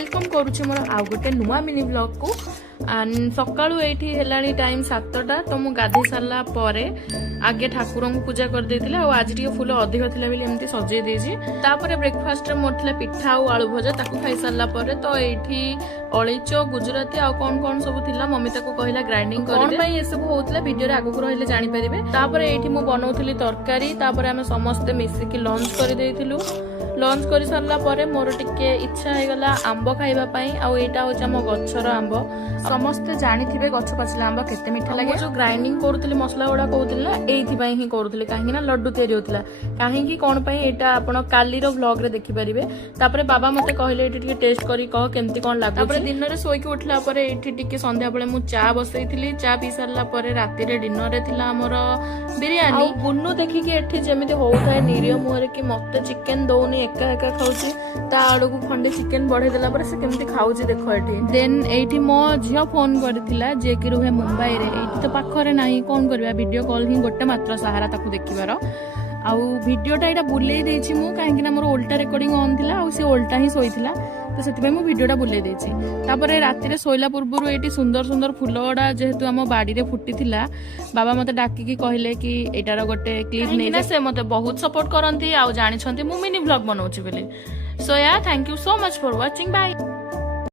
Welcome करुच्ची मोर आउ गोटे नुआ मिनी ब्लॉग को सका ये टाइम 7टा तो मुझे गाधे सारा पर आगे ठाकुर को पूजा कर देती आज टे फुल अधिक थी एमती सजे देती ब्रेकफास्ट मोर था पिठा और आलू भजा खाई सारा पर तो ये अलैच गुजराती आउ कौन कौन सब थी मम्मी कहला ग्राइंडिंग कौन ये सब होता वीडियो आगे रही जापर ये बनाऊली तरकारी आम समस्ते मिसिकी लंच कर लंच कर सारा पर मोर टिके इच्छा हो गला आंब खाइबापी आईटा हूँ आम गचर आंब समस्ते जानी गछ पाचिला आंब केते मीठा लगे जो ग्राइंडिंग करूली मसला गुड़ा कहूली ये ही करूली कहीं लड्डू तैयारी होता कहीं कौन यहाँ आप काली व्लॉग रे देखिपारे तापर बाबा मते कहले ये टेस्ट करी कह केमती कौन लगे दिन में शोक उठला ये संध्या बेले मुझे चा बसई चा पी सारा राति डिनर रे आमर बिरियानी गुन्नू देखिकी जमी होता है निरीह मुहर कि मत चिकेन दौनी एका एका खाऊची ता आड़ को खंडे चिकेन बढ़े देला पर से केमती खाऊची देखो एठी देन एठी मो झियो फोन करथिला जे कि रुहे मुंबई रे एठी तो पाखरे नाही कोन करबा वीडियो कॉल ही गोटे मात्र सहारा ताकू देखिबार आउ वीडियोटा एटा बुलेई देछि मु काहेकि ना मोर उल्टा रेकॉर्डिंग ऑन थिला आउ से उल्टा ही सोईथिला तो सेति मु वीडियोटा बुलेई देछि तापर राति रे सोइला पूर्वरु एटी सुंदर सुंदर फूल गुडा जेहेतु आम बाड़ी रे फुटी थिला बाबा मते डाकिकी कहले कि एटार गोटे क्लिप नै जा से मते बहुत सपोर्ट करंती आउ जानि छंती मु मिनी व्लॉग बनाउछि बोली so yeah thank you so much for watching bye.